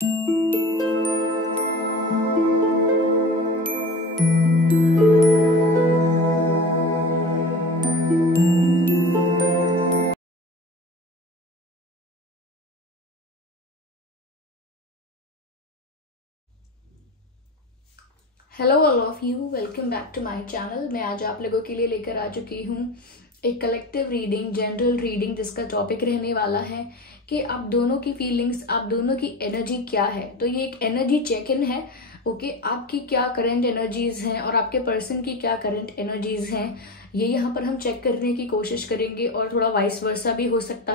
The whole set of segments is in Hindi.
Hello all of you, welcome back to my channel. मैं आज आप लोगों के लिए लेकर आ चुकी हूँ एक कलेक्टिव रीडिंग, जनरल रीडिंग, जिसका टॉपिक रहने वाला है कि आप दोनों की फीलिंग्स, आप दोनों की एनर्जी क्या है। तो ये एक एनर्जी चेक इन है। ओके, आपकी क्या करंट एनर्जीज हैं और आपके पर्सन की क्या करंट एनर्जीज हैं, ये यहाँ पर हम चेक करने की कोशिश करेंगे। और थोड़ा वाइस वर्सा भी हो सकता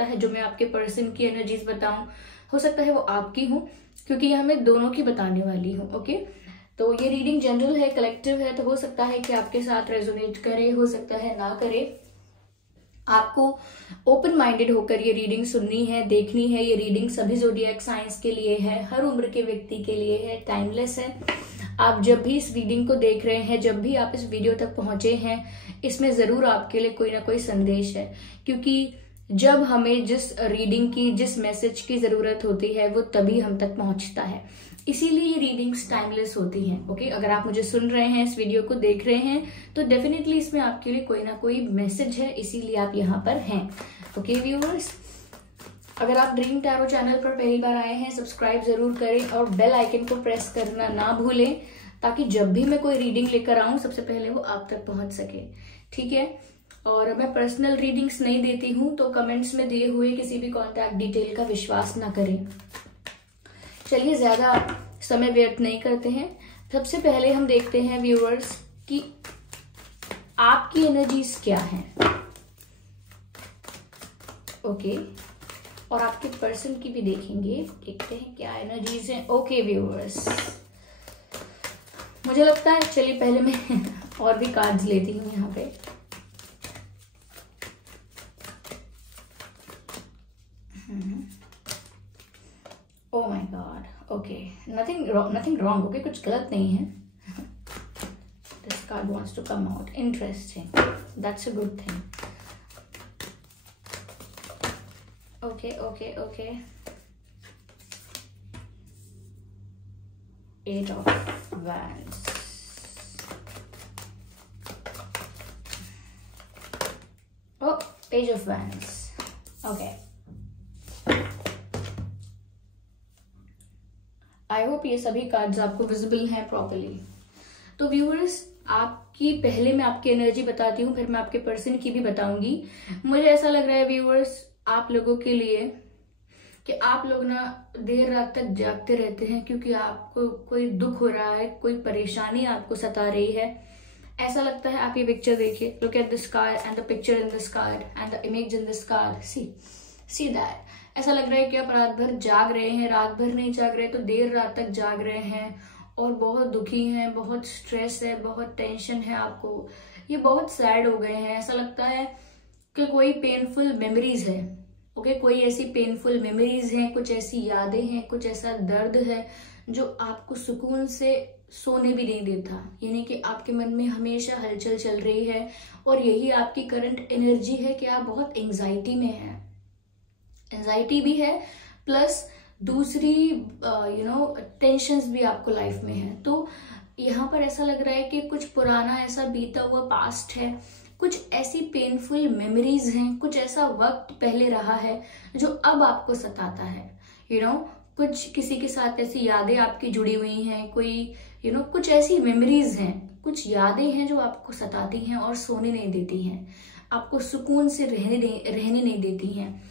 है जो मैं आपके पर्सन की एनर्जीज बताऊं, हो सकता है वो आपकी हूँ, क्योंकि यहाँ मैं दोनों की बताने वाली हूँ। ओके, तो ये रीडिंग जनरल है, कलेक्टिव है, तो हो सकता है कि आपके साथ रेजोनेट करे, हो सकता है ना करे। आपको ओपन माइंडेड होकर ये रीडिंग सुननी है, देखनी है। ये रीडिंग सभी ज़ोडिएक साइंस के लिए है, हर उम्र के व्यक्ति के लिए है, टाइमलेस है। आप जब भी इस रीडिंग को देख रहे हैं, जब भी आप इस वीडियो तक पहुंचे हैं, इसमें जरूर आपके लिए कोई ना कोई संदेश है, क्योंकि जब हमें जिस रीडिंग की, जिस मैसेज की जरूरत होती है, वो तभी हम तक पहुंचता है। इसीलिए ये रीडिंग्स टाइमलेस होती हैं। ओके, अगर आप मुझे सुन रहे हैं, इस वीडियो को देख रहे हैं, तो डेफिनेटली इसमें आपके लिए कोई ना कोई मैसेज है, इसीलिए आप यहाँ पर हैं। ओके व्यूअर्स, अगर आप ड्रीम टैरो चैनल पर पहली बार आए हैं, सब्सक्राइब जरूर करें और बेल आइकन को प्रेस करना ना भूलें, ताकि जब भी मैं कोई रीडिंग लेकर आऊं, सबसे पहले वो आप तक पहुंच सके। ठीक है, और मैं पर्सनल रीडिंग्स नहीं देती हूं, तो कमेंट्स में दिए हुए किसी भी कॉन्टैक्ट डिटेल का विश्वास ना करें। चलिए, ज्यादा समय व्यर्थ नहीं करते हैं। सबसे पहले हम देखते हैं व्यूअर्स कि आपकी एनर्जीज क्या हैं। ओके, और आपके पर्सन की भी देखेंगे, देखते हैं क्या एनर्जीज हैं। ओके व्यूअर्स, मुझे लगता है, चलिए पहले मैं और भी कार्ड्स लेती हूँ यहाँ पे। Oh my God, okay, nothing wrong. Okay, कुछ गलत नहीं है। This card wants to come out, interesting, that's a good thing. Okay okay okay, 8 of wands, oh, page of wands. Okay, I hope ये सभी कार्ड्स आपको विजिबल हैं प्रॉपर्ली। तो व्यूअर्स, आपकी पहले मैं आपकी एनर्जी बताती हूँ, फिर मैं आपके पर्सन की भी बताऊंगी। मुझे ऐसा लग रहा है व्यूअर्स, आप लोगों के लिए कि आप लोग ना देर रात तक जागते रहते हैं, क्योंकि आपको कोई दुख हो रहा है, कोई परेशानी आपको सता रही है। ऐसा लगता है, आप ये पिक्चर देखिए, look at this card and the picture in this card and the image in this card, see that. ऐसा लग रहा है कि आप रात भर जाग रहे हैं, रात भर नहीं जाग रहे तो देर रात तक जाग रहे हैं और बहुत दुखी हैं, बहुत स्ट्रेस है, बहुत टेंशन है आपको। ये बहुत सैड हो गए हैं। ऐसा लगता है कि कोई पेनफुल मेमोरीज है। ओके, कोई ऐसी पेनफुल मेमोरीज हैं, कुछ ऐसी यादें हैं, कुछ ऐसा दर्द है जो आपको सुकून से सोने भी नहीं देता। यानी कि आपके मन में हमेशा हलचल चल रही है, और यही आपकी करंट एनर्जी है कि आप बहुत एंजाइटी में हैं। एंजाइटी भी है, प्लस दूसरी टेंशन्स भी आपको लाइफ में है। तो यहाँ पर ऐसा लग रहा है कि कुछ पुराना ऐसा बीता हुआ पास्ट है, कुछ ऐसी पेनफुल मेमोरीज हैं, कुछ ऐसा वक्त पहले रहा है जो अब आपको सताता है। कुछ किसी के साथ ऐसी यादें आपकी जुड़ी हुई हैं, कोई कुछ ऐसी मेमोरीज हैं, कुछ यादें हैं जो आपको सताती हैं और सोने नहीं देती हैं, आपको सुकून से रहने नहीं देती हैं,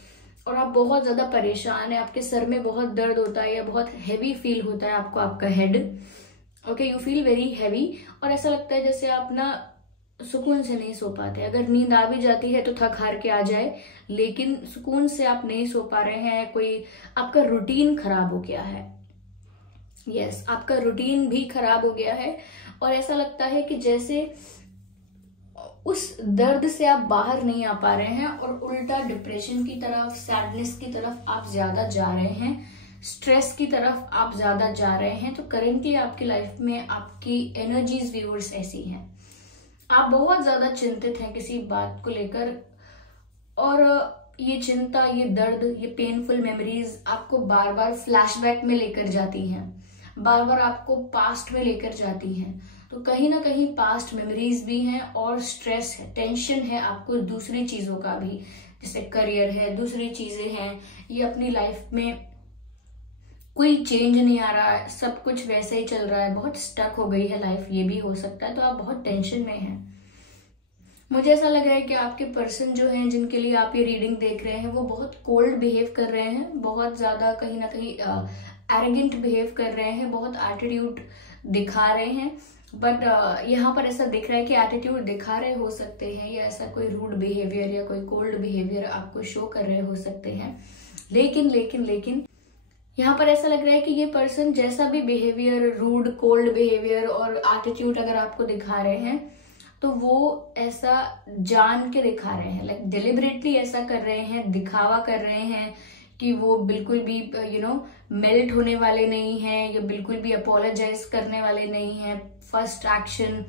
और आप बहुत ज्यादा परेशान है। आपके सर में बहुत दर्द होता है या बहुत हैवी फील होता है आपको, आपका head. Okay, you feel very heavy, और ऐसा लगता है जैसे आप ना सुकून से नहीं सो पाते। अगर नींद आ भी जाती है तो थक हार के आ जाए, लेकिन सुकून से आप नहीं सो पा रहे हैं। कोई आपका रूटीन खराब हो गया है। यस, आपका रूटीन भी खराब हो गया है, और ऐसा लगता है कि जैसे उस दर्द से आप बाहर नहीं आ पा रहे हैं, और उल्टा डिप्रेशन की तरफ, सैडनेस की तरफ आप ज्यादा जा रहे हैं, स्ट्रेस की तरफ आप ज्यादा जा रहे हैं। तो करेंटली आपकी लाइफ में आपकी एनर्जीज व्यूअर्स ऐसी हैं, आप बहुत ज्यादा चिंतित हैं किसी बात को लेकर, और ये चिंता, ये दर्द, ये पेनफुल मेमोरीज आपको बार बार फ्लैशबैक में लेकर जाती हैं, बार बार आपको पास्ट में लेकर जाती हैं। तो कहीं ना कहीं पास्ट मेमोरीज भी हैं और स्ट्रेस है, टेंशन है आपको दूसरी चीजों का भी, जैसे करियर है, दूसरी चीजें हैं, ये अपनी लाइफ में कोई चेंज नहीं आ रहा है, सब कुछ वैसे ही चल रहा है, बहुत स्टक हो गई है लाइफ, ये भी हो सकता है। तो आप बहुत टेंशन में हैं। मुझे ऐसा लग रहा है कि आपके पर्सन जो हैं, जिनके लिए आप ये रीडिंग देख रहे हैं, वो बहुत कोल्ड बिहेव कर रहे हैं, बहुत ज्यादा कहीं ना कहीं एरोगेंट बिहेव कर रहे हैं, बहुत एटीट्यूड दिखा रहे हैं। बट यहाँ पर ऐसा दिख रहा है कि एटीट्यूड दिखा रहे हो सकते हैं, या ऐसा कोई रूड बिहेवियर या कोई कोल्ड बिहेवियर आपको शो कर रहे हो सकते हैं। लेकिन लेकिन लेकिन यहाँ पर ऐसा लग रहा है कि ये पर्सन जैसा भी बिहेवियर, रूड कोल्ड बिहेवियर और एटीट्यूड अगर आपको दिखा रहे हैं, तो वो ऐसा जान के दिखा रहे हैं, लाइक डिलिबरेटली ऐसा कर रहे हैं, दिखावा कर रहे हैं कि वो बिल्कुल भी मेल्ट होने वाले नहीं हैं, या बिल्कुल भी अपोलोजाइज करने वाले नहीं हैं, फर्स्ट एक्शन,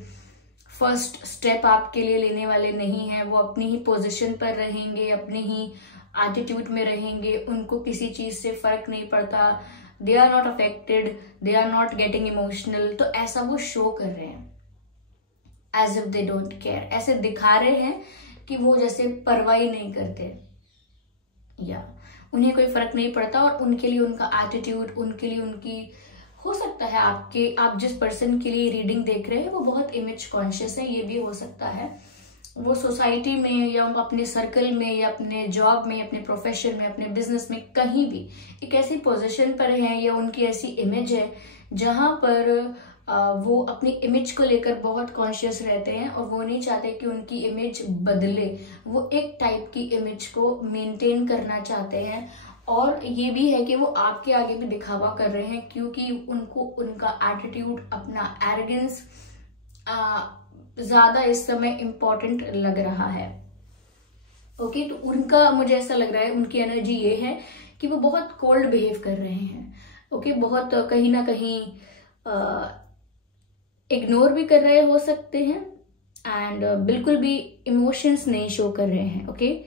फर्स्ट स्टेप आपके लिए लेने वाले नहीं हैं। वो अपनी ही पोजीशन पर रहेंगे, अपनी ही एटीट्यूड में रहेंगे, उनको किसी चीज से फर्क नहीं पड़ता, they are not affected, they are not getting emotional. तो ऐसा वो शो कर रहे हैं, as if they don't care, ऐसे दिखा रहे हैं कि वो जैसे परवाह नहीं करते, या उन्हें कोई फर्क नहीं पड़ता, और उनके लिए उनका एटीट्यूड, उनके लिए उनकी, हो सकता है आप जिस पर्सन के लिए रीडिंग देख रहे हैं वो बहुत इमेज कॉन्शियस है, ये भी हो सकता है। वो सोसाइटी में या अपने सर्कल में या अपने जॉब में, अपने प्रोफेशन में, अपने बिजनेस में, कहीं भी एक ऐसी पोजीशन पर है, या उनकी ऐसी इमेज है जहां पर वो अपनी इमेज को लेकर बहुत कॉन्शियस रहते हैं, और वो नहीं चाहते कि उनकी इमेज बदले, वो एक टाइप की इमेज को मेंटेन करना चाहते हैं। और ये भी है कि वो आपके आगे भी दिखावा कर रहे हैं, क्योंकि उनको उनका एटीट्यूड, अपना एरोगेंस ज्यादा इस समय इम्पोर्टेंट लग रहा है। ओके, तो उनका, मुझे ऐसा लग रहा है, उनकी एनर्जी ये है कि वो बहुत कोल्ड बिहेव कर रहे हैं। ओके, बहुत कहीं ना कहीं इग्नोर भी कर रहे हो सकते हैं, एंड बिल्कुल भी इमोशंस नहीं शो कर रहे हैं। ओके,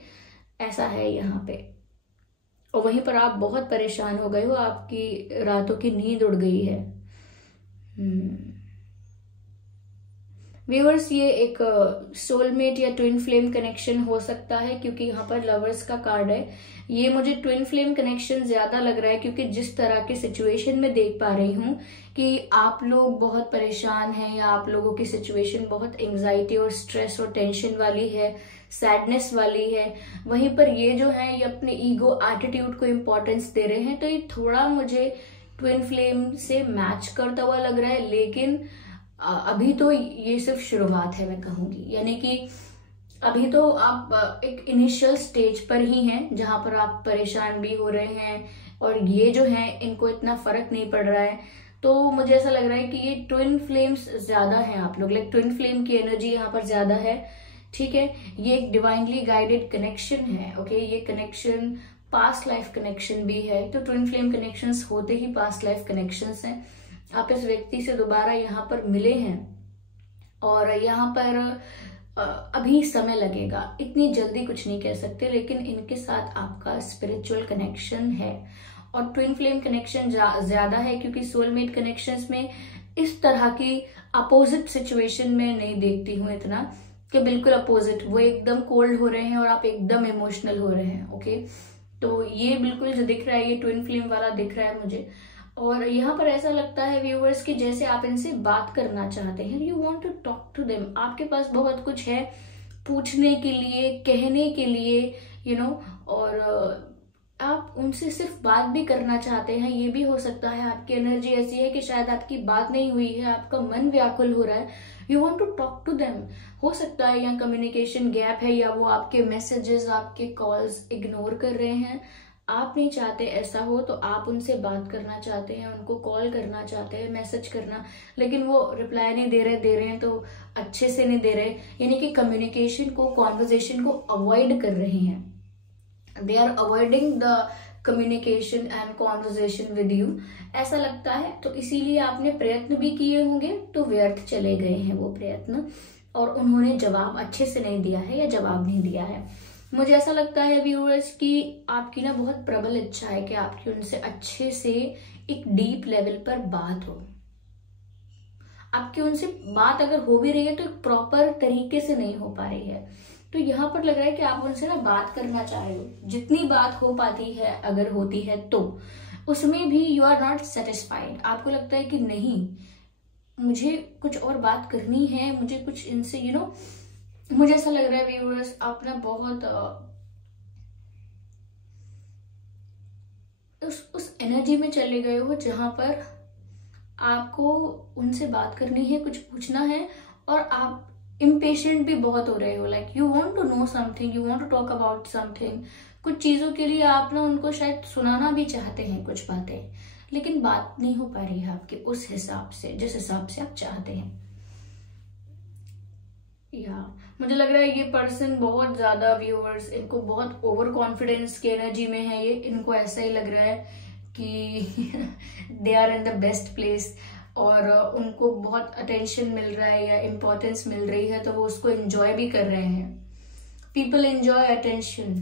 ऐसा है यहाँ पे। और वहीं पर आप बहुत परेशान हो गए हो, आपकी रातों की नींद उड़ गई है। व्यूअर्स, ये एक सोलमेट या ट्विन फ्लेम कनेक्शन हो सकता है, क्योंकि यहाँ पर लवर्स का कार्ड है। ये मुझे ट्विन फ्लेम कनेक्शन ज्यादा लग रहा है, क्योंकि जिस तरह के सिचुएशन में देख पा रही हूँ कि आप लोग बहुत परेशान हैं, या आप लोगों की सिचुएशन बहुत एंजाइटी और स्ट्रेस और टेंशन वाली है, सैडनेस वाली है। वहीं पर ये जो है, ये अपने ईगो, एटीट्यूड को इम्पोर्टेंस दे रहे हैं। तो ये थोड़ा मुझे ट्विन फ्लेम से मैच करता हुआ लग रहा है, लेकिन अभी तो ये सिर्फ शुरुआत है, मैं कहूंगी। यानी कि अभी तो आप एक इनिशियल स्टेज पर ही हैं, जहां पर आप परेशान भी हो रहे हैं, और ये जो है इनको इतना फर्क नहीं पड़ रहा है। तो मुझे ऐसा लग रहा है कि ये ट्विन फ्लेम्स ज्यादा हैं आप लोग, लाइक ट्विन फ्लेम की एनर्जी यहाँ पर ज्यादा है। ठीक है, ये एक डिवाइनली गाइडेड कनेक्शन है। ओके, ये कनेक्शन पास्ट लाइफ कनेक्शन भी है। तो ट्विन फ्लेम कनेक्शंस होते ही पास्ट लाइफ कनेक्शंस हैं। आप इस व्यक्ति से दोबारा यहाँ पर मिले हैं, और यहाँ पर अभी समय लगेगा, इतनी जल्दी कुछ नहीं कह सकते, लेकिन इनके साथ आपका स्पिरिचुअल कनेक्शन है। और ट्विन फ्लेम कनेक्शन ज्यादा है, क्योंकि सोलमेट कनेक्शंस में इस तरह की अपोजिट सिचुएशन में नहीं देखती हूँ इतना, कि बिल्कुल अपोजिट, वो एकदम कोल्ड हो रहे हैं और आप एकदम इमोशनल हो रहे हैं। ओके, तो ये बिल्कुल जो दिख रहा है, ये ट्विन फ्लेम वाला दिख रहा है मुझे। और यहाँ पर ऐसा लगता है व्यूअर्स कि जैसे आप इनसे बात करना चाहते हैं, you want to talk to them, आपके पास बहुत कुछ है पूछने के लिए, कहने के लिए, और आप उनसे सिर्फ बात भी करना चाहते हैं। ये भी हो सकता है आपकी एनर्जी ऐसी है कि शायद आपकी बात नहीं हुई है, आपका मन व्याकुल हो रहा है, you want to talk to them. हो सकता है यहाँ कम्युनिकेशन गैप है, या वो आपके मैसेजेस, आपके कॉल्स इग्नोर कर रहे हैं। आप नहीं चाहते ऐसा हो, तो आप उनसे बात करना चाहते हैं, उनको कॉल करना चाहते हैं, मैसेज करना, लेकिन वो रिप्लाई नहीं दे रहे हैं तो अच्छे से नहीं दे रहे, यानी कि कम्युनिकेशन को, कॉन्वर्जेशन को अवॉइड कर रहे हैं। They are avoiding the communication and conversation with you, ऐसा लगता है। तो इसीलिए आपने प्रयत्न भी किए होंगे, तो व्यर्थ चले गए हैं वो प्रयत्न, और उन्होंने जवाब अच्छे से नहीं दिया है, या जवाब नहीं दिया है। मुझे ऐसा लगता है व्यूअर्स कि आपकी ना बहुत प्रबल इच्छा है कि आपकी उनसे अच्छे से एक डीप लेवल पर बात हो। आपकी उनसे बात अगर हो भी रही है तो एक प्रॉपर तरीके से नहीं हो पा रही है। तो यहाँ पर लग रहा है कि आप उनसे ना बात करना चाह रहे हो, जितनी बात हो पाती है अगर होती है तो उसमें भी यू आर नॉट सेटिस्फाइड। आपको लगता है कि नहीं, मुझे कुछ और बात करनी है, मुझे कुछ इनसे मुझे ऐसा लग रहा है व्यूअर्स आप ना बहुत उस एनर्जी में चले गए हो जहां पर आपको उनसे बात करनी है, कुछ पूछना है, और आप इम्पेशेंट भी बहुत हो रहे हो। Like you want to know something, you want to talk about something. कुछ चीजों के लिए आप ना उनको शायद सुनाना भी चाहते हैं कुछ बातें, लेकिन बात नहीं हो पा रही है आपके उस हिसाब से, जिस हिसाब से आप चाहते हैं। या मुझे लग रहा है ये पर्सन बहुत ज्यादा व्यूअर्स, इनको बहुत ओवर कॉन्फिडेंस की एनर्जी में है ये। इनको ऐसा ही लग रहा है कि they are in the best place और उनको बहुत अटेंशन मिल रहा है या इम्पोर्टेंस मिल रही है, तो वो उसको एंजॉय भी कर रहे हैं। People enjoy attention.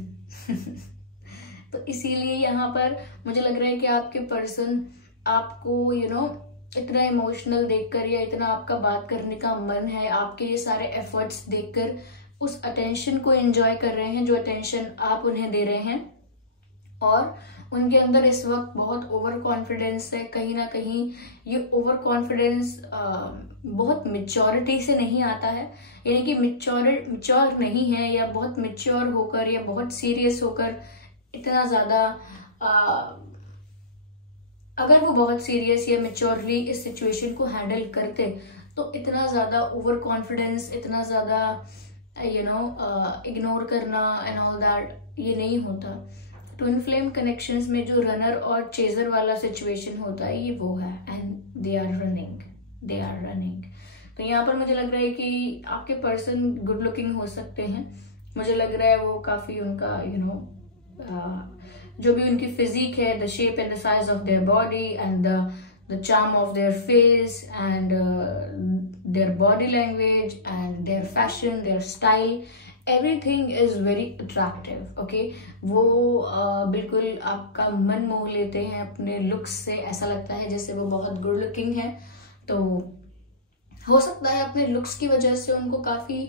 तो इसीलिए यहाँ पर मुझे लग रहा है कि आपके पर्सन आपको इतना इमोशनल देखकर या इतना आपका बात करने का मन है, आपके ये सारे एफर्ट्स देखकर उस अटेंशन को एंजॉय कर रहे हैं जो अटेंशन आप उन्हें दे रहे हैं। और उनके अंदर इस वक्त बहुत ओवर कॉन्फिडेंस है। कहीं ना कहीं ये ओवर कॉन्फिडेंस बहुत मेच्योरिटी से नहीं आता है, यानी कि मिच्योर नहीं है, या बहुत मिच्योर होकर या बहुत सीरियस होकर इतना ज्यादा अगर वो बहुत सीरियस या मेच्योरली इस सिचुएशन को हैंडल करते तो इतना ज्यादा ओवर कॉन्फिडेंस, इतना ज्यादा इग्नोर करना एंड ऑल दैट ये नहीं होता। ट्विन फ्लेम कनेक्शंस में जो रनर और चेजर वाला सिचुएशन होता है ये वो है, एंड दे आर रनिंग। तो यहाँ पर मुझे लग रहा है कि आपके पर्सन गुड लुकिंग हो सकते हैं। मुझे लग रहा है वो काफी उनका जो भी उनकी फिजिक है, the shape and the size of their body and the charm of their face and their body language and their fashion, there style, everything is very attractive. Okay, वो बिल्कुल आपका मन मोह लेते हैं अपने लुक्स से। ऐसा लगता है जैसे वो बहुत गुड लुकिंग है। तो हो सकता है अपने लुक्स की वजह से उनको काफी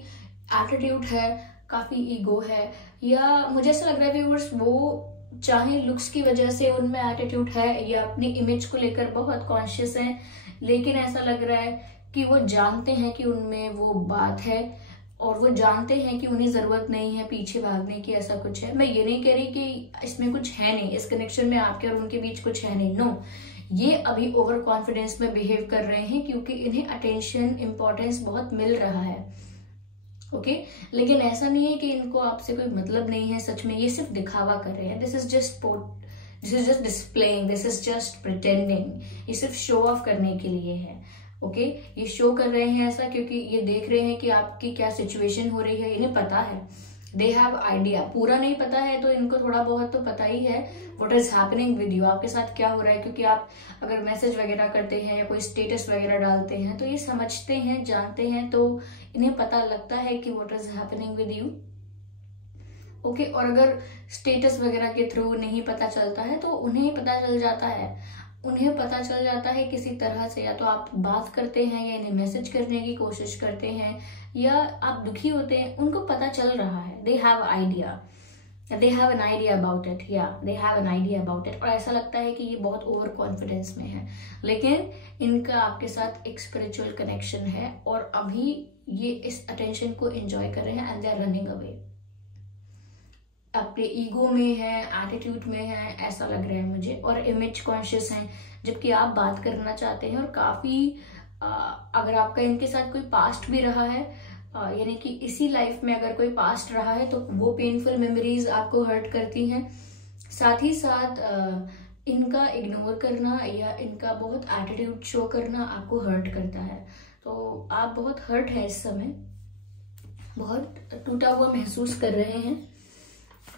एटीट्यूड है, काफी ईगो है, या मुझे ऐसा लग रहा है व्यूअर्स वो चाहे लुक्स की वजह से उनमें एटीट्यूड है या अपनी इमेज को लेकर बहुत कॉन्शियस हैं, लेकिन ऐसा लग रहा है कि वो जानते हैं कि उनमें वो बात है और वो जानते हैं कि उन्हें जरूरत नहीं है पीछे भागने की। ऐसा कुछ है, मैं ये नहीं कह रही कि इसमें कुछ है नहीं, इस कनेक्शन में आपके और उनके बीच कुछ है नहीं, नो। ये अभी ओवर कॉन्फिडेंस में बिहेव कर रहे हैं क्योंकि इन्हें अटेंशन, इंपॉर्टेंस बहुत मिल रहा है। ओके, लेकिन ऐसा नहीं है कि इनको आपसे कोई मतलब नहीं है सच में, ये सिर्फ दिखावा कर रहे हैं। This is just displaying, this is just pretending. ये सिर्फ शो ऑफ करने के लिए है। ओके, ये शो कर रहे हैं ऐसा क्योंकि ये देख रहे हैं कि आपकी क्या सिचुएशन हो रही है। इन्हें पता है, दे हैव आइडिया। पूरा नहीं पता है तो इनको थोड़ा बहुत तो पता ही है what is happening with you, आपके साथ क्या हो रहा है, क्योंकि आप अगर मैसेज वगैरह करते हैं या कोई स्टेटस वगैरह डालते हैं तो ये समझते हैं, जानते हैं, तो इन्हें पता लगता है कि what is happening with you. Okay, और अगर स्टेटस वगैरह के थ्रू नहीं पता चलता है तो उन्हें पता चल जाता है, उन्हें पता चल जाता है किसी तरह से। या तो आप बात करते हैं या इन्हें मैसेज करने की कोशिश करते हैं या आप दुखी होते हैं, उनको पता चल रहा है। They have idea, they have an idea about it, या they have an idea about it. और ऐसा लगता है कि ये बहुत ओवर कॉन्फिडेंस में है, लेकिन इनका आपके साथ एक स्पिरिचुअल कनेक्शन है और अभी ये इस अटेंशन को एंजॉय कर रहे हैं and they are running away. अपने ईगो में है, एटीट्यूड में है, ऐसा लग रहा है मुझे, और इमेज कॉन्शियस हैं, जबकि आप बात करना चाहते हैं। और काफी अगर आपका इनके साथ कोई पास्ट भी रहा है, यानी कि इसी लाइफ में अगर कोई पास्ट रहा है तो वो पेनफुल मेमोरीज आपको हर्ट करती हैं। साथ ही साथ इनका इग्नोर करना या इनका बहुत एटीट्यूड शो करना आपको हर्ट करता है। तो आप बहुत हर्ट है इस समय, बहुत टूटा हुआ महसूस कर रहे हैं।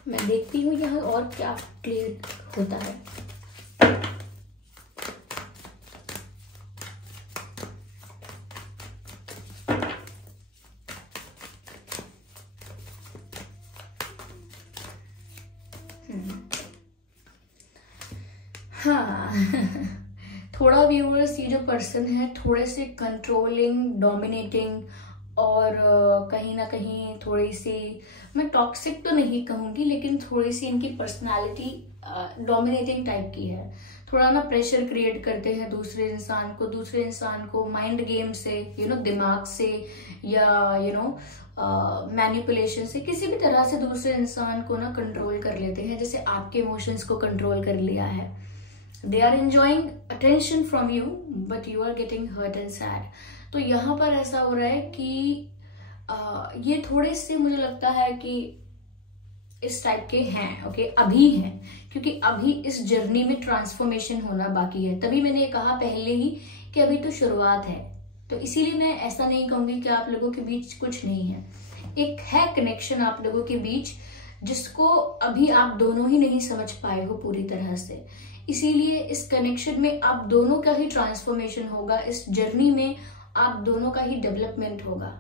मैं देखती हूँ यहाँ और क्या क्लियर होता है। हाँ थोड़ा व्यूअर्स ये जो पर्सन है थोड़े से कंट्रोलिंग, डोमिनेटिंग और कहीं ना कहीं थोड़ी सी, मैं टॉक्सिक तो नहीं कहूंगी, लेकिन थोड़ी सी इनकी पर्सनालिटी डोमिनेटिंग टाइप की है। थोड़ा ना प्रेशर क्रिएट करते हैं दूसरे इंसान को माइंड गेम से, दिमाग से, या मैनिपुलेशन से, किसी भी तरह से दूसरे इंसान को ना कंट्रोल कर लेते हैं, जैसे आपके इमोशंस को कंट्रोल कर लिया है। They are enjoying attention from you but you are getting hurt and sad. तो यहाँ पर ऐसा हो रहा है कि ये थोड़े से मुझे लगता है कि इस टाइप के हैं, ओके, अभी हैं, क्योंकि अभी इस जर्नी में ट्रांसफॉर्मेशन होना बाकी है। तभी मैंने ये कहा पहले ही कि अभी तो शुरुआत है, तो इसीलिए मैं ऐसा नहीं कहूंगी कि आप लोगों के बीच कुछ नहीं है। एक है कनेक्शन आप लोगों के बीच, जिसको अभी आप दोनों ही नहीं समझ पाए हो पूरी तरह से। इसीलिए इस कनेक्शन में आप दोनों का ही ट्रांसफॉर्मेशन होगा, इस जर्नी में आप दोनों का ही डेवलपमेंट होगा।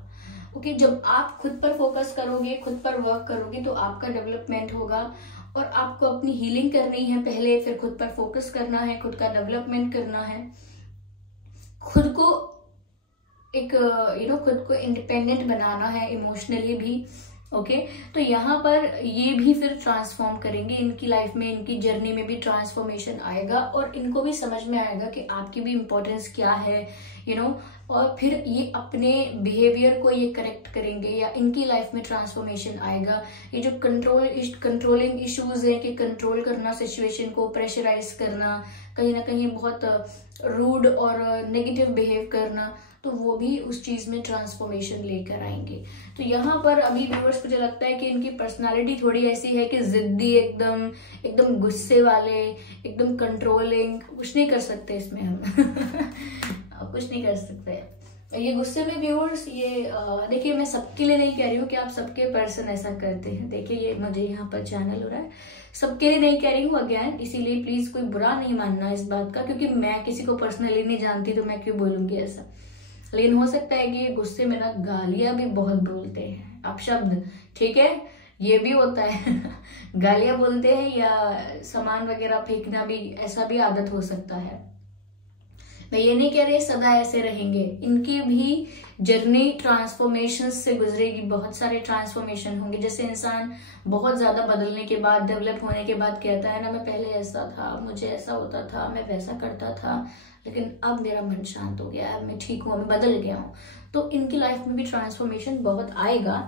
ओके, जब आप खुद पर फोकस करोगे, खुद पर वर्क करोगे, तो आपका डेवलपमेंट होगा। और आपको अपनी हीलिंग करनी है पहले, फिर खुद पर फोकस करना है, खुद का डेवलपमेंट करना है, खुद को एक खुद को इंडिपेंडेंट बनाना है इमोशनली भी। ओके, तो यहाँ पर ये भी फिर ट्रांसफॉर्म करेंगे, इनकी लाइफ में, इनकी जर्नी में भी ट्रांसफॉर्मेशन आएगा और इनको भी समझ में आएगा कि आपकी भी इम्पोर्टेंस क्या है, और फिर ये अपने बिहेवियर को ये करेक्ट करेंगे, या इनकी लाइफ में ट्रांसफॉर्मेशन आएगा। ये जो कंट्रोलिंग इश्यूज है कि कंट्रोल करना सिचुएशन को, प्रेशराइज करना, कहीं ना कहीं बहुत रूड और नेगेटिव बिहेव करना, तो वो भी उस चीज में ट्रांसफॉर्मेशन लेकर आएंगे। तो यहाँ पर अभी व्यूअर्स मुझे लगता है कि इनकी पर्सनालिटी थोड़ी ऐसी है कि जिद्दी, एकदम गुस्से वाले, एकदम कंट्रोलिंग, कुछ नहीं कर सकते इसमें हम कुछ नहीं कर सकते ये गुस्से में व्यूअर्स। ये देखिए, मैं सबके लिए नहीं कह रही हूँ कि आप सबके पर्सन ऐसा करते हैं। देखिए, ये मुझे यहाँ पर चैनल हो रहा है, सबके लिए नहीं कह रही हूँ अगेन, इसीलिए प्लीज कोई बुरा नहीं मानना इस बात का, क्योंकि मैं किसी को पर्सनली नहीं जानती तो मैं क्यों बोलूंगी ऐसा। लेकिन हो सकता है कि गुस्से में ना गालियां भी बहुत बोलते हैं, अपशब्द, ठीक है, ये भी होता है गालियां बोलते हैं या सामान वगैरह फेंकना भी, ऐसा भी आदत हो सकता है। मैं ये नहीं कह रही सदा ऐसे रहेंगे, इनकी भी जर्नी ट्रांसफॉर्मेशन से गुजरेगी, बहुत सारे ट्रांसफॉर्मेशन होंगे। जैसे इंसान बहुत ज्यादा बदलने के बाद, डेवलप होने के बाद कहता है ना, मैं पहले ऐसा था, मुझे ऐसा होता था, मैं वैसा करता था, लेकिन अब मेरा मन शांत हो गया, अब मैं ठीक हूँ, मैं बदल गया हूँ। तो इनकी लाइफ में भी ट्रांसफॉर्मेशन बहुत आएगा,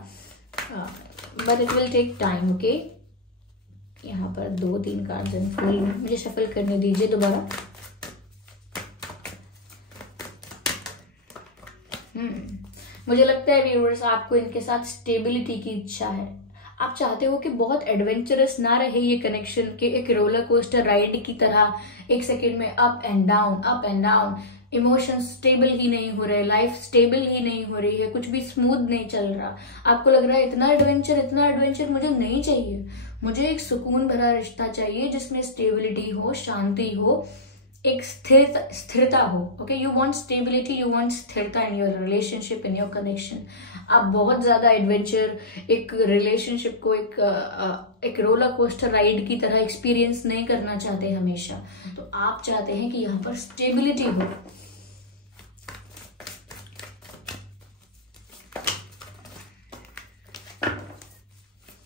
but it will take time. Okay, यहाँ पर 2-3 कार्ड्स एंड फुल, मुझे शफल करने दीजिए दोबारा। मुझे लगता है व्यूअर्स आपको इनके साथ स्टेबिलिटी की इच्छा है। आप चाहते हो कि बहुत एडवेंचरस ना रहे ये कनेक्शन, के एक रोलर कोस्टर राइड की तरह, एक सेकेंड में up and down, emotions stable ही नहीं हो रहे, लाइफ स्टेबल ही नहीं हो रही है, कुछ भी स्मूथ नहीं चल रहा। आपको लग रहा है इतना एडवेंचर मुझे नहीं चाहिए, मुझे एक सुकून भरा रिश्ता चाहिए जिसमें स्टेबिलिटी हो, शांति हो, एक स्थिरता हो। Okay, you want stability, you want स्थिरता in your relationship, in your connection. आप बहुत ज्यादा एडवेंचर, एक रिलेशनशिप को एक रोलर कोस्टर राइड की तरह एक्सपीरियंस नहीं करना चाहते हमेशा। तो आप चाहते हैं कि यहाँ पर स्टेबिलिटी हो।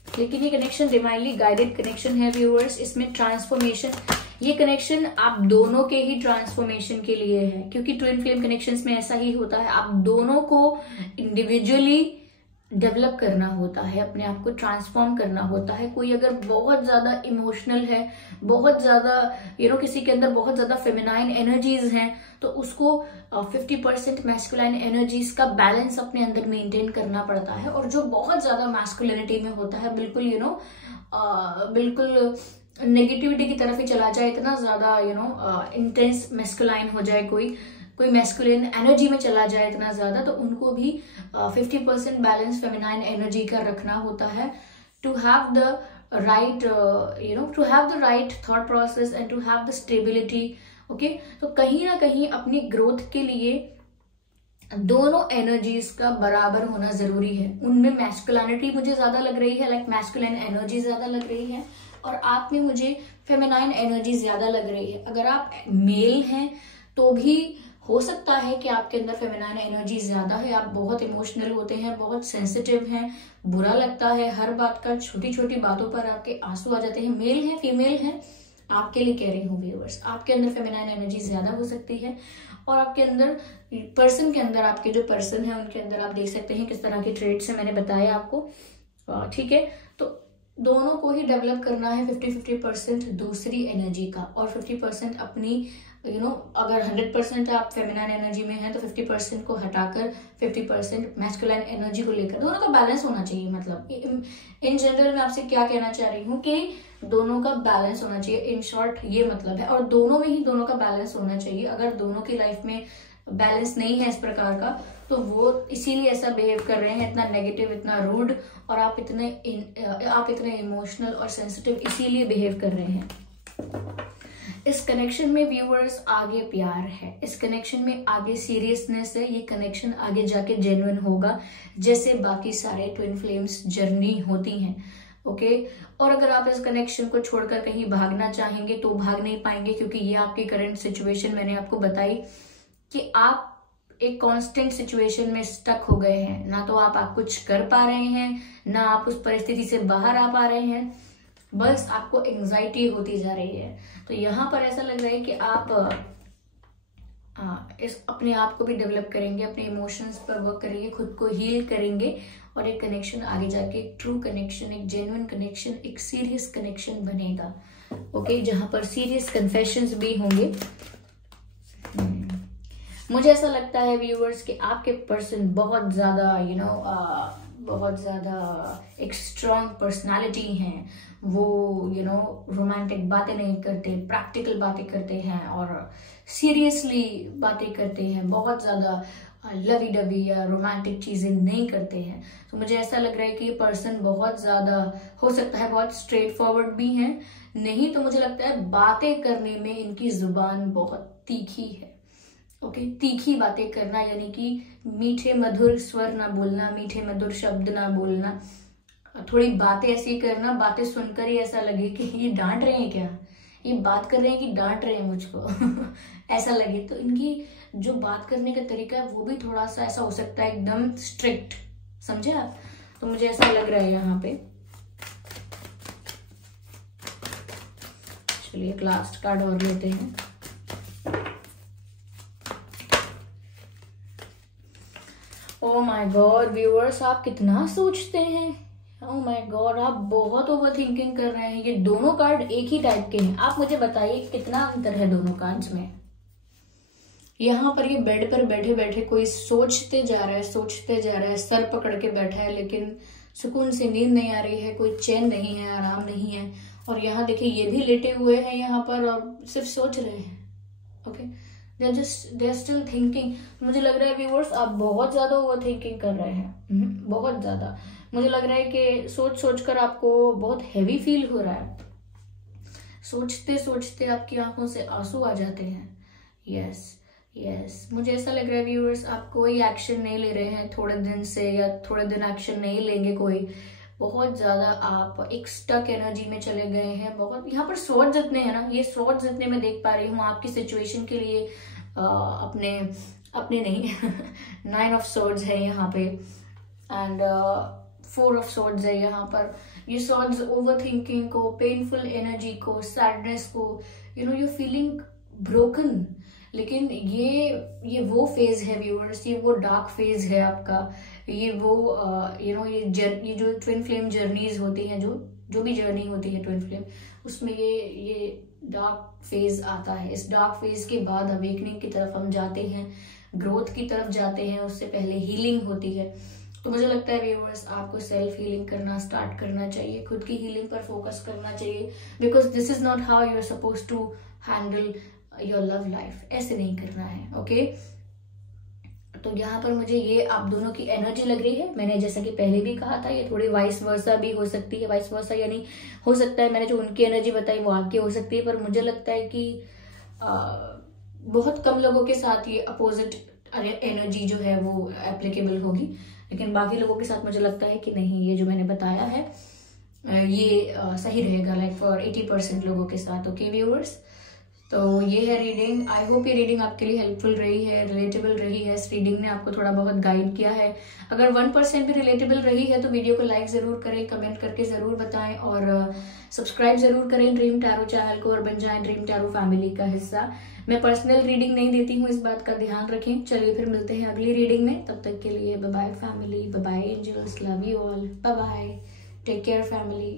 लेकिन ये कनेक्शन डिवाइनली गाइडेड कनेक्शन है व्यूअर्स, इसमें ट्रांसफॉर्मेशन, ये कनेक्शन आप दोनों के ही ट्रांसफॉर्मेशन के लिए है, क्योंकि ट्विन फ्लेम कनेक्शंस में ऐसा ही होता है, आप दोनों को इंडिविजुअली डेवलप करना होता है, अपने आप को ट्रांसफॉर्म करना होता है। कोई अगर बहुत ज्यादा इमोशनल है, बहुत ज्यादा किसी के अंदर बहुत ज्यादा फेमिनाइन एनर्जीज हैं, तो उसको 50% मैस्कुलाइन एनर्जीज का बैलेंस अपने अंदर मेंटेन करना पड़ता है। और जो बहुत ज्यादा मैस्कुलिनिटी में होता है, बिल्कुल बिल्कुल नेगेटिविटी की तरफ ही चला जाए, इतना ज्यादा इंटेंस मैस्कुलाइन हो जाए, कोई मैस्कुलिन एनर्जी में चला जाए इतना ज्यादा, तो उनको भी 50% बैलेंस फेमिनाइन एनर्जी का रखना होता है, to have the right thought process and to have the stability. Okay, तो कहीं ना कहीं अपनी ग्रोथ के लिए दोनों एनर्जीज का बराबर होना जरूरी है। उनमें मैस्कुलिनिटी मुझे ज्यादा लग रही है, लाइक मैस्कुलिन एनर्जी ज्यादा लग रही है, और आप में मुझे फेमिनाइन एनर्जी ज्यादा लग रही है। अगर आप मेल हैं तो भी हो सकता है कि आपके अंदर फेमिनाइन एनर्जी ज्यादा है, आप बहुत इमोशनल होते हैं, बहुत सेंसिटिव हैं, बुरा लगता है हर बात का, छोटी छोटी बातों पर आपके आंसू आ जाते हैं। मेल है फीमेल है, आपके लिए कह रही हूँ व्यूअर्स, आपके अंदर फेमिनाइन एनर्जी ज्यादा हो सकती है। और आपके अंदर पर्सन के अंदर, आपके जो पर्सन है उनके अंदर आप देख सकते हैं किस तरह के ट्रेड्स है, मैंने बताया आपको, ठीक है। तो दोनों को ही डेवलप करना है, 50-50% दूसरी एनर्जी का और 50% अपनी अगर 100% आप फेमिनाइन एनर्जी में हैं तो 50% को हटाकर 50% मैस्कुलाइन एनर्जी को लेकर दोनों का बैलेंस होना चाहिए। मतलब इन जनरल मैं आपसे क्या कहना चाह रही हूँ कि दोनों का बैलेंस होना चाहिए, इन शॉर्ट ये मतलब है। और दोनों में ही दोनों का बैलेंस होना चाहिए। अगर दोनों की लाइफ में बैलेंस नहीं है इस प्रकार का तो वो इसीलिए ऐसा बिहेव कर रहे हैं, इतना नेगेटिव, इतना रूड, और आप इतने इमोशनल और सेंसिटिव इसीलिए बिहेव कर रहे हैं। इस कनेक्शन में व्यूअर्स आगे प्यार है, इस कनेक्शन में आगे सीरियसनेस है, ये कनेक्शन आगे जाके जेन्युइन होगा जैसे बाकी सारे ट्विन फ्लेम्स जर्नी होती हैं। ओके, और अगर आप इस कनेक्शन को छोड़कर कहीं भागना चाहेंगे तो भाग नहीं पाएंगे, क्योंकि ये आपकी करंट सिचुएशन मैंने आपको बताई कि आप एक कांस्टेंट सिचुएशन में स्टक हो गए हैं। ना तो आप कुछ कर पा रहे हैं, ना आप उस परिस्थिति से बाहर आ पा रहे हैं, बस आपको एंजाइटी होती जा रही है। तो यहाँ पर ऐसा लग रहा है कि आप इस अपने आप को भी डेवलप करेंगे, अपने इमोशंस पर वर्क करेंगे, खुद को हील करेंगे, और एक कनेक्शन आगे जाके एक ट्रू कनेक्शन, एक जेन्युइन कनेक्शन, एक सीरियस कनेक्शन बनेगा। ओके, जहां पर सीरियस कन्फेशंस भी होंगे। मुझे ऐसा लगता है व्यूअर्स कि आपके पर्सन बहुत ज्यादा बहुत ज्यादा एक स्ट्रॉन्ग पर्सनालिटी हैं। वो रोमांटिक बातें नहीं करते, प्रैक्टिकल बातें करते हैं और सीरियसली बातें करते हैं, बहुत ज्यादा लवी डवी या रोमांटिक चीजें नहीं करते हैं। तो मुझे ऐसा लग रहा है कि ये पर्सन बहुत ज्यादा, हो सकता है बहुत स्ट्रेट फॉरवर्ड भी हैं, नहीं तो मुझे लगता है बातें करने में इनकी जुबान बहुत तीखी है। ओके, तीखी बातें करना यानी कि मीठे मधुर स्वर ना बोलना, मीठे मधुर शब्द ना बोलना, थोड़ी बातें ऐसी करना, बातें सुनकर ही ऐसा लगे कि ये डांट रहे हैं क्या, ये बात कर रहे हैं कि डांट रहे हैं मुझको ऐसा लगे। तो इनकी जो बात करने का तरीका है वो भी थोड़ा सा ऐसा हो सकता है, एकदम स्ट्रिक्ट, समझे आप। तो मुझे ऐसा लग रहा है यहाँ पे। चलिए एक लास्ट कार्ड और लेते हैं। ओह माय गॉड व्यूअर्स, आप कितना सोचते हैं। ओह माय गॉड, आप बहुत ओवर थिंकिंग कर रहे हैं। ये दोनों कार्ड एक ही टाइप के हैं। आप मुझे बताइए कितना अंतर है दोनों कार्ड्स में। यहाँ पर ये बेड पर बैठे बैठे कोई सोचते जा रहा है, सोचते जा रहा है, सर पकड़ के बैठा है, लेकिन सुकून से नींद नहीं आ रही है, कोई चैन नहीं है, आराम नहीं है। और यहाँ देखिए ये भी लेटे हुए हैं यहाँ पर और सिर्फ सोच रहे हैं। Okay, they are still thinking. मुझे लग रहा है व्यूअर्स आप बहुत ज्यादा ओवर थिंकिंग कर रहे हैं, बहुत ज्यादा। मुझे लग रहा है कि सोच सोचकर आपको बहुत हैवी फील हो रहा है, सोचते सोचते आपकी आंखों से आंसू आ जाते हैं। यस, मुझे ऐसा लग रहा है व्यूअर्स आप कोई एक्शन नहीं ले रहे हैं थोड़े दिन से, या थोड़े दिन एक्शन नहीं लेंगे कोई। बहुत ज्यादा आप एक स्टक एनर्जी में चले गए हैं। बहुत यहाँ पर स्वॉर्ड जितने हैं ना, ये स्वॉर्ड जितने मैं देख पा रही हूँ आपकी सिचुएशन के लिए, अपने नहीं 9 ऑफ स्वॉर्ड्स है यहाँ पे, एंड 4 ऑफ स्वॉर्ड्स है यहाँ पर। ये स्वॉर्ड्स ओवर थिंकिंग को, पेनफुल एनर्जी को, सैडनेस को, यू फीलिंग ब्रोकन। लेकिन ये वो फेज है व्यूअर्स, ये वो डार्क फेज है आपका। ये वो ये जो ट्विन फ्लेम जर्नीज होती हैं, जो भी जर्नी होती है ट्विन फ्लेम, उसमें ये डार्क फेज आता है। इस डार्क फेज के बाद अवेकनिंग की तरफ हम जाते हैं, ग्रोथ की तरफ जाते हैं, उससे पहले हीलिंग होती है। तो मुझे लगता है व्यूअर्स आपको सेल्फ हीलिंग करना स्टार्ट करना चाहिए, खुद की हीलिंग पर फोकस करना चाहिए, because this is not how you are suppose to handle your love life. ऐसे नहीं करना है। ओके, तो यहाँ पर मुझे ये आप दोनों की एनर्जी लग रही है। मैंने जैसा कि पहले भी कहा था, ये थोड़ी वाइस वर्सा भी हो सकती है। वाइस वर्सा यानी हो सकता है मैंने जो उनकी एनर्जी बताई वो आपकी हो सकती है, पर मुझे लगता है कि बहुत कम लोगों के साथ ये अपोजिट एनर्जी जो है वो एप्लीकेबल होगी, लेकिन बाकी लोगों के साथ मुझे लगता है कि नहीं, ये जो मैंने बताया है ये सही रहेगा, लाइक फॉर 80% लोगों के साथ। ओके व्यूअर्स, तो ये है रीडिंग। आई होप ये रीडिंग आपके लिए हेल्पफुल रही है, रिलेटेबल रही है। इस रीडिंग ने आपको थोड़ा बहुत गाइड किया है। अगर 1% भी रिलेटेबल रही है तो वीडियो को लाइक जरूर करें, कमेंट करके जरूर बताएं और सब्सक्राइब जरूर करें ड्रीम टैरो चैनल को और बन जाएं ड्रीम टैरो फैमिली का हिस्सा। मैं पर्सनल रीडिंग नहीं देती हूँ, इस बात का ध्यान रखें। चलिए फिर मिलते हैं अगली रीडिंग में, तब तक के लिए bye bye family, bye bye angels, love you all, bye bye, take care family.